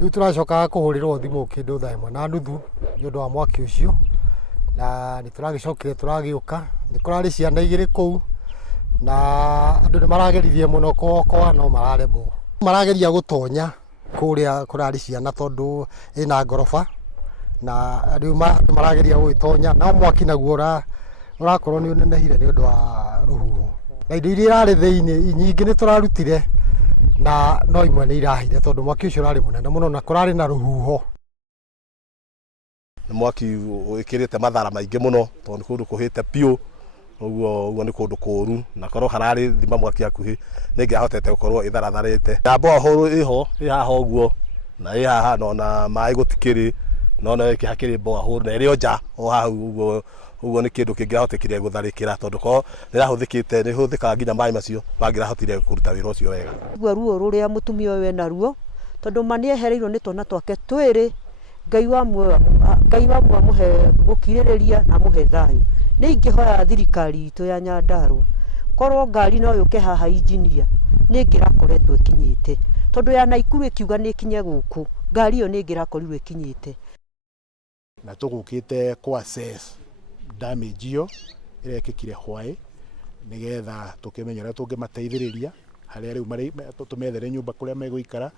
Riu turacoka kuhurirwo thimu kindu thaa 1:30 ni undu wa mwaki ucio na ni turagicokire turagiuka ni kurari ciana igiri kuu na andu ni marageririe muno koa no mararembo marageria gutonya kuria kurari ciana tondu ina ngoroba na riu marageria gwitonya na mwaki naguo urakorwo ni unenehire ni undu wa ruhuho na indo iria irari thiini nyingi ni turarutire na no imwe ni irahire tondu mwaki ucio urari munene muno na kurari na ruhuho. Ni mwaki ukirite mathara maingi muno tondu kundu kuhite piu uguo ni kundu kuru na korwo harari thima mwaki akuhi ningihotete gukorwo itharatharite ndambo huru iho ihaha uguo na ihaha na mai gutikiri no ikihakiri mboa huru na irio nja o hau uguo ni kindu kingihotekire gutharikira tondu ko nirahuthikite ni huthika nginya mai macio mangirahotire kuruta wira ucio wega. Igua ruo ruria mutumia we naruo tondu maniehereirwo ni twana twake twiri Ngai wa muhe gukiririria na muhe thayu ni ingihoya thirikari itu ya Nyandarua korwo ngari no yuke haha injinia ni ngirakoretwo ikinyite tondu ya Naikuru ikiuga ni kinye guku ngari iyo ni ngirakorirwo ikinyite na tugukite ku assess damage iyo irekikire hwai nigetha tukimenyera tungimateithiriria haria riu tumethere nyumba kuria meguikara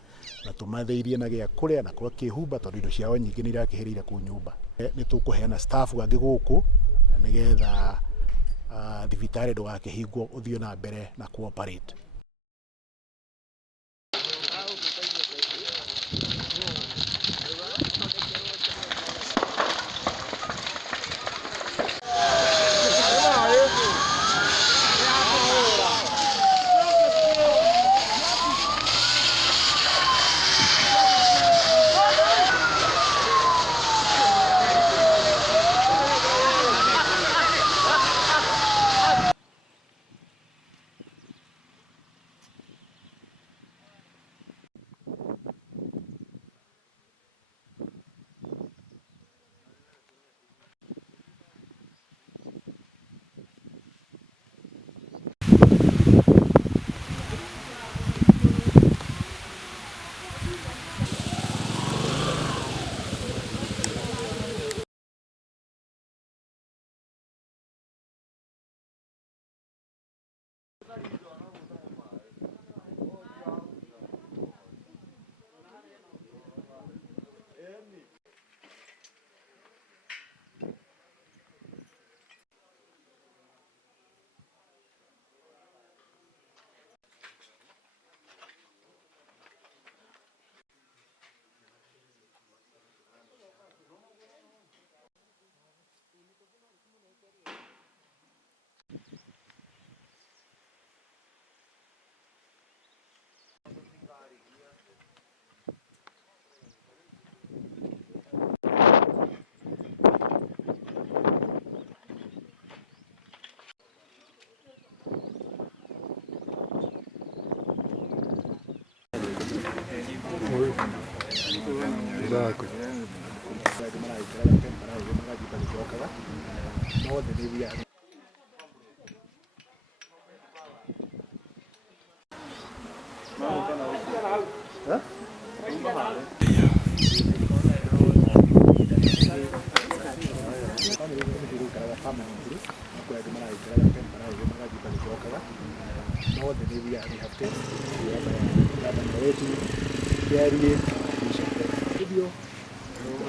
na tumatheirie na gia kuria na kwa kihumba tondu indo ciao nyingi ni irakihirire ku nyumba ni tukuheana staff gangi guku nigetha thibitari ndugakihingwo uthio na mbere na cooperate.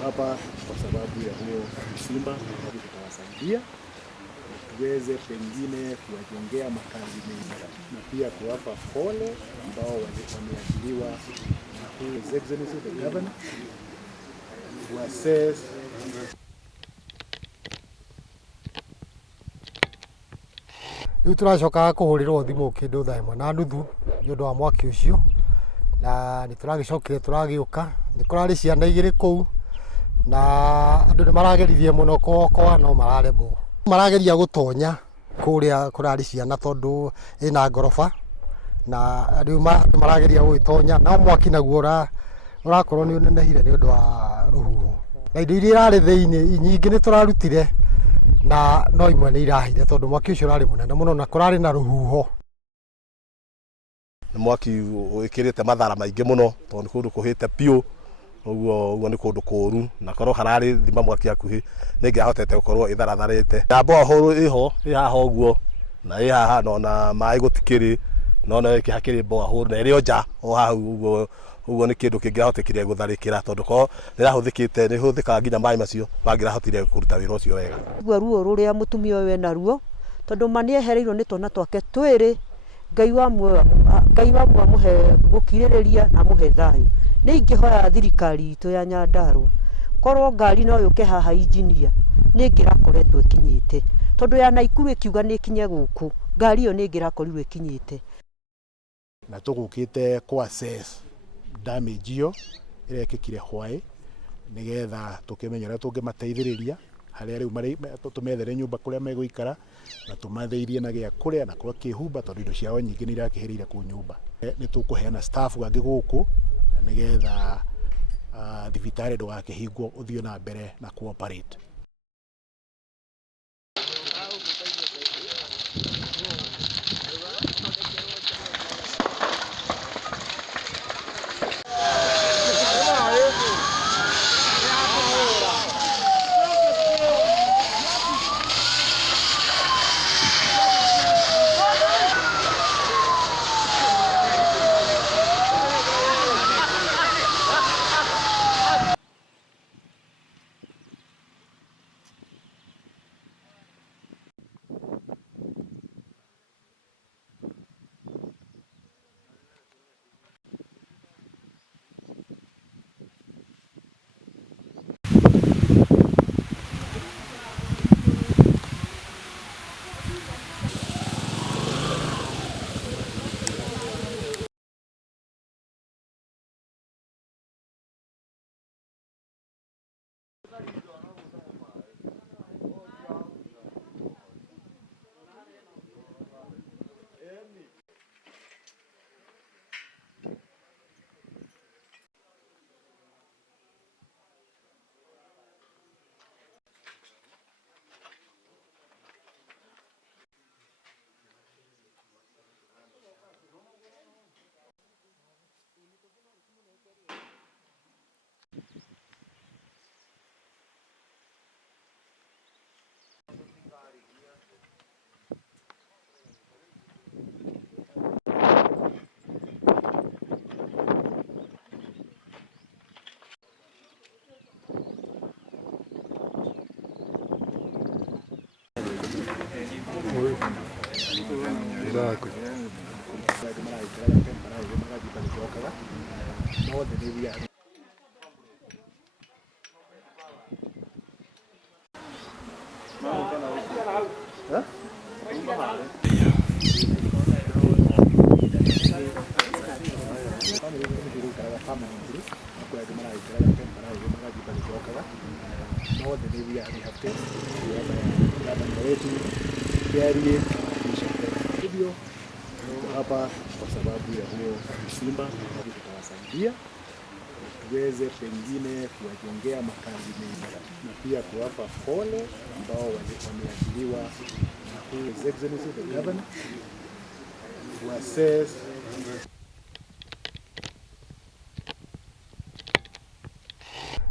Hapa kwa sababu ya huo msiba tutawasaidia tuweze pengine kuwajengea makazi mengi na pia kuwapa pole ambao wameathiriwa na huu excellency the governor who assess riu turacoka kuhurirwo thimu kindu thaa 1:30 ni undu wa mwaki ucio na ni turagicokire turagiuka ni kurari ciana igiri kuu na andu ni marageririe muno koa no mararembo marageria gutonya kuria kurari ciana tondu ina ngoroba na riu marageria gwitonya na mwaki naguo urakorwo ni unenehire ni undu wa ruhuho na indo iria irari thiini nyingi ni turarutire na no imwe ni irahire tondu mwaki ucio urari munene muno na kurari na ruhuho. Ni mwaki ukirite mathara maingi muno tondu kundu kuhite piu uguo ni kundu kuru na korwo harari thima mwaki akuhi ningiahotete gukorwo itharatharite na bohuru iho haha uguo na haha na mai gutikiri nona ikihakiri bohuru na iri nja o haha uguo ni kindu kingiahotekire gutharikira tondu ko nirahuthikite ni huthika nginya mai macio mangirahotire kuruta wira ucio wega igua ruo ruria mutumia we naruo tondu mani ehereirwo ni twana twake twiri Ngai wa muoyo muhe gukiririria na muhe thayu ni ingihoya thirikari itu ya Nyandarua korwo ngari no yuke haha injinia ni ngirakoretwo ikinyite tondu ya Naikuru ikiuga ni kinye guku ngari yo ni ngirakorirwo ikinyite na tugukite ku assess damage iyo irekikire hwai nigetha tukimenyera tungimateithiriria haria riu tumethere nyumba kuria meguikara na tumatheirie na gia kuria na kwa kihumba tondu indo ciao nyingi ni irakihirire ku nyumba ni tukuheana staff angi guku nigetha thibitari ndugakihingwo uthio na mbere na cooperate hapa kwa sababu ya huo msiba tutawasaidia tuweze pengine kuwajengea makazi mengi na pia kuwapa pole ambao wameathiriwa na huu executive of the governor to assess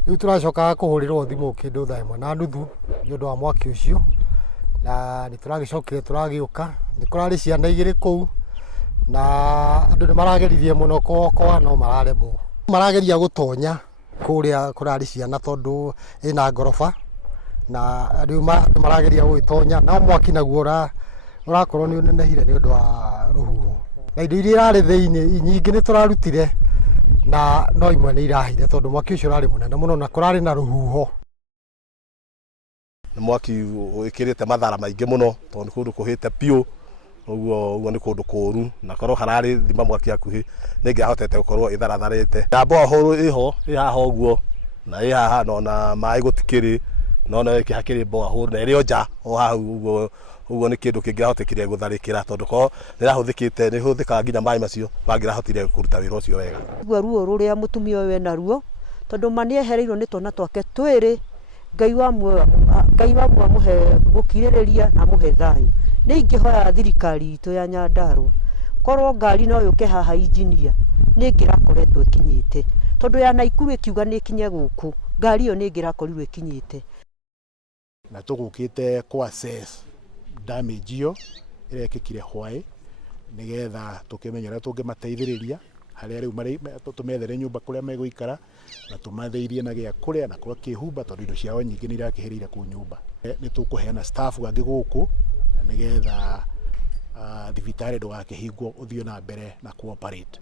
riu turacoka kuhurirwo thimu kindu thaa imwe na nuthu ni undu wa mwaki ucio na ni turagicokire turagiuka ni kurari ciana igiri kuu na andu ni marageririe muno kokoa no mararemwo marageria gutonya kuria kurari ciana tondu ina ngoroba na andu marageria gwitonya na mwaki naguo urakorwo ni unenehire ni undu wa ruhuho na indo iria irari thiini nyingi ni turarutire na no imwe ni irahire tondu mwaki ucio urari munene muno na kurari na ruhuho mwaki ukirite mathara maingi muno tondu kundu kuhite piu uguo ni kundu kuru na korwo harari thima mwaki akuhi ningiahotete gukorwo itharatharite na bohuru iho haha uguo na haha na mai gutikiri nona ikihakiri bohuru na iri nja o haha uguo ni kindu kingiahotekire gutharikira tondu ko nirahuthikite ni huthika nginya mai macio mangirahotire kuruta wira ucio wega igua ruo ruria mutumia we naruo tondu mani ehereirwo ni twana twake twiri Ngai wa muoyo muhe gukiririria na muhe thayu ni ingihoya thirikari itu ya Nyandarua korwo ngari no yuke haha injinia ni ngirakoretwo ikinyite tondu ya Naikuru ikiuga ni kinye guku ngari iyo ni ngirakorirwe ikinyite na tugukite ku assess damage iyo irekikire hwai nigetha tukimenyera tungimateithiriria haria riu tumethere nyumba kuria meguikara na tumatheirie na gia kuria na kwa kihumba tondu indo ciao nyingi ni irakihirire ku nyumba ni tukuheana staff gangi guku nigetha thibitari ndugakihingwo uthio na mbere na cooperate.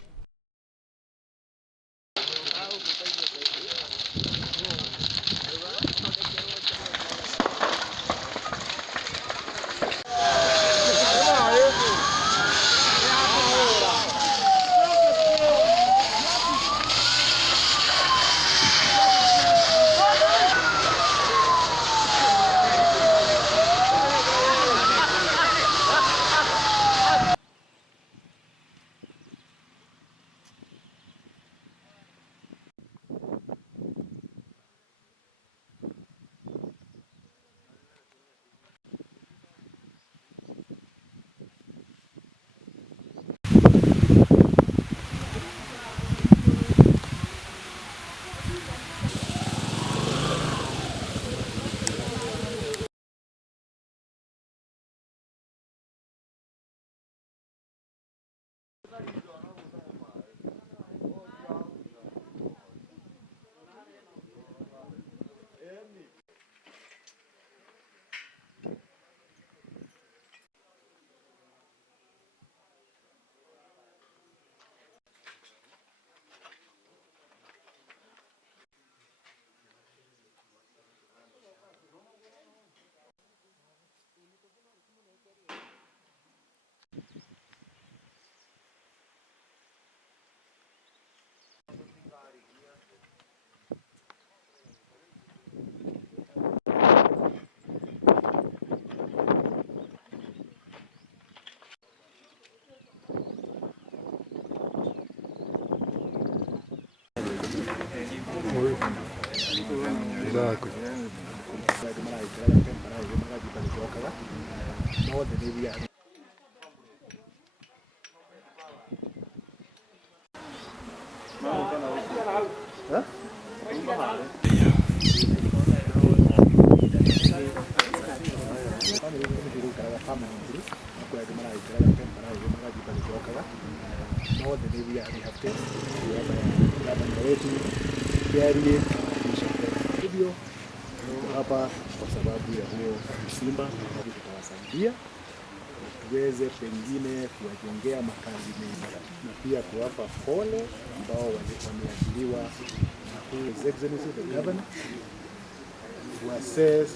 Hapa kwa sababu ya huo msiba tutawasaidia tuweze pengine kuwajengea makazi mengi na pia kuwapa pole ambao wameajiriwa na huu executive the governor to assess